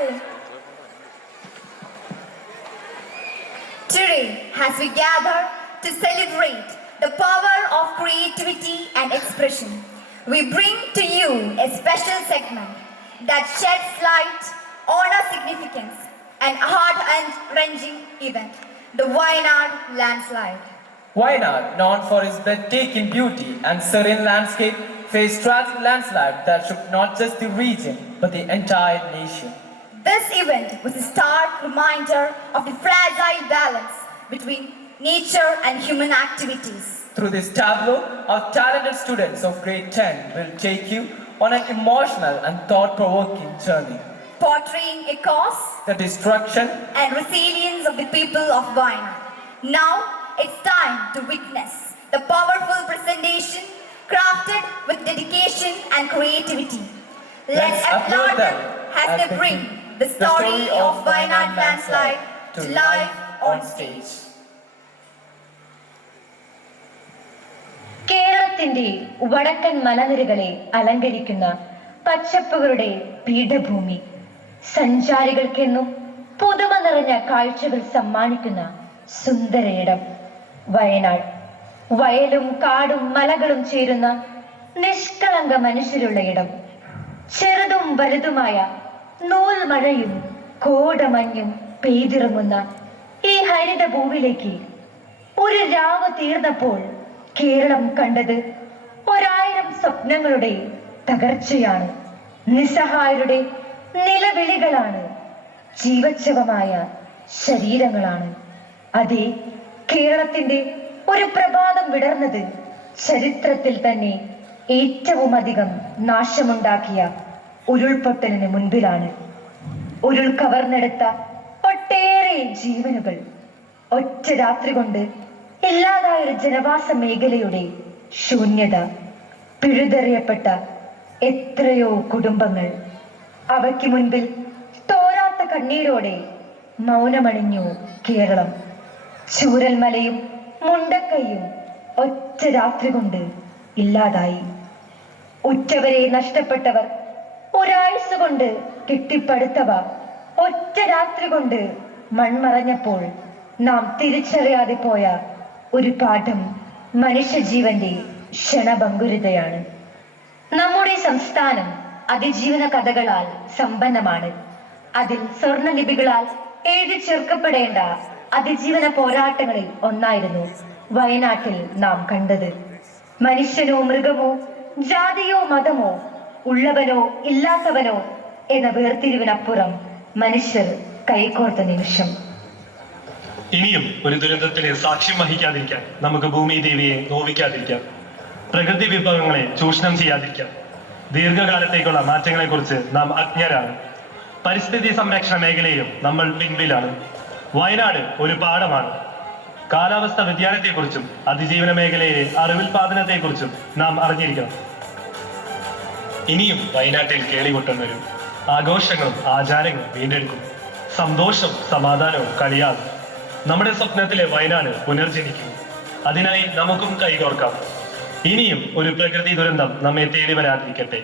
home. Today, as we gather to celebrate the power of creativity and expression, we bring to you a special segment that sheds light on a significance and heart-wrenching event, the Wayanad landslide. Wayanad, known for its breathtaking beauty and serene landscape, faced tragic landslide that shook not just the region but the entire nation. This event was a stark reminder of the fragile balance between nature and human activities. Through this tableau, our talented students of grade 10 will take you on an emotional and thought-provoking journey, Portraying a cause the destruction and resilience of the people of Wayanad. Now it's time to witness the powerful presentation crafted with dedication and creativity. Let's applaud them as they bring the story of Wayanad landslide to life on stage. കേരളത്തിന്റെ വടക്കൻ മലനിരകളെ അലങ്കരിക്കുന്ന പച്ചപ്പുകളുടെ പീഠഭൂമി, സഞ്ചാരികൾക്കെന്നും പുതുമ നിറഞ്ഞ കാഴ്ചകൾ സമ്മാനിക്കുന്ന സുന്ദരയിടം വയനാട്. വയലും കാടും മലകളും ചേരുന്ന നിഷ്കളങ്ക മനുഷ്യരുള്ള ഇടം. ചെറുതും വലുതുമായ നൂൽമഴയും കോടമഞ്ഞും പെയ്തിറങ്ങുന്ന ഈ ഹരിതഭൂവിലേക്ക് ഒരു രാവ് തീർന്നപ്പോൾ കേരളം കണ്ടത് 1000 സ്വപ്നങ്ങളുടെ തകർച്ചയാണ്. നിസ്സഹായരുടെ നിലവിളികളാണ്. ജീവച്ഛവമായ ശരീരങ്ങളാണ്. അതെ, കേരളത്തിന്റെ ഒരു പ്രഭാതം വിടർന്നത് ചരിത്രത്തിൽ തന്നെ ഏറ്റവും അധികം നാശമുണ്ടാക്കിയ ഉരുൾപൊട്ടലിന് മുൻപിലാണ്. ഉരുൾ കവർന്നെടുത്ത ഒട്ടേറെ ജീവനുകൾ, ഒറ്റ രാത്രി കൊണ്ട് ഇല്ലാതായൊരു ജനവാസ മേഖലയുടെ ശൂന്യത, പിഴുതെറിയപ്പെട്ട എത്രയോ കുടുംബങ്ങൾ. അവയ്ക്ക് മുൻപിൽ തോരാത്ത കണ്ണീരോടെ മൗനമണിഞ്ഞു കേരളം. ചൂരൽമലയും മുണ്ടക്കൈയും ഒറ്റ രാത്രി കൊണ്ട് ഇല്ലാതായി. ഉറ്റവരെ നഷ്ടപ്പെട്ടവർ, ഒരാഴ്ച കൊണ്ട് കെട്ടിപ്പടുത്തവ ഒറ്റ രാത്രി കൊണ്ട് മൺമറഞ്ഞപ്പോൾ നാം തിരിച്ചറിയാതെ പോയ ഒരു പാഠം മനുഷ്യജീവന്റെ ക്ഷണഭങ്കുരതയാണ്. നമ്മുടെ സംസ്ഥാനം അതിജീവന കഥകളാൽ സമ്പന്നമാണ്. അതിൽ സ്വർണലിപികളാൽ എഴുതി ചേർക്കപ്പെടേണ്ട അതിജീവന പോരാട്ടങ്ങളിൽ ഒന്നായിരുന്നു വയനാട്ടിൽ നാം കണ്ടത്. മനുഷ്യനോ മൃഗമോ ജാതിയോ മതമോ ഉള്ളവനോ ഇല്ലാത്തവനോ എന്ന വേർതിരിവിനപ്പുറം മനുഷ്യർ കൈകോർത്ത നിമിഷം. ഇനിയും ഒരു ദുരന്തത്തിന് സാക്ഷ്യം വഹിക്കാതിരിക്കാൻ നമുക്ക് ഭൂമി ദേവിയെ നോവിക്കാതിരിക്കാം. പ്രകൃതി വിഭവങ്ങളെ ചൂഷണം ചെയ്യാതിരിക്കാം. ദീർഘകാലത്തേക്കുള്ള മാറ്റങ്ങളെ കുറിച്ച് നാം അജ്ഞരാണ്. പരിസ്ഥിതി സംരക്ഷണ മേഖലയിലും നമ്മൾ പിൻപിലാണ്. വയനാട് ഒരു പാഠമാണ്. കാലാവസ്ഥ വ്യതിയാനത്തെക്കുറിച്ചും അതിജീവന മേഖലയിലെ അറിവുൽപാദനത്തെക്കുറിച്ചും നാം അറിഞ്ഞിരിക്കണം. ഇനിയും വയനാട്ടിൽ കേളികൊട്ടുന്നവരും ആഘോഷങ്ങളും ആചാരങ്ങളും വീണ്ടെടുക്കും. സന്തോഷവും സമാധാനവും കളിയാകും. നമ്മുടെ സ്വപ്നത്തിലെ വയനാട് പുനർജനിക്കും. അതിനായി നമുക്കും കൈകോർക്കാം. ഇനിയും ഒരു പ്രകൃതി ദുരന്തം നമ്മെ തേടി വരാതിരിക്കട്ടെ.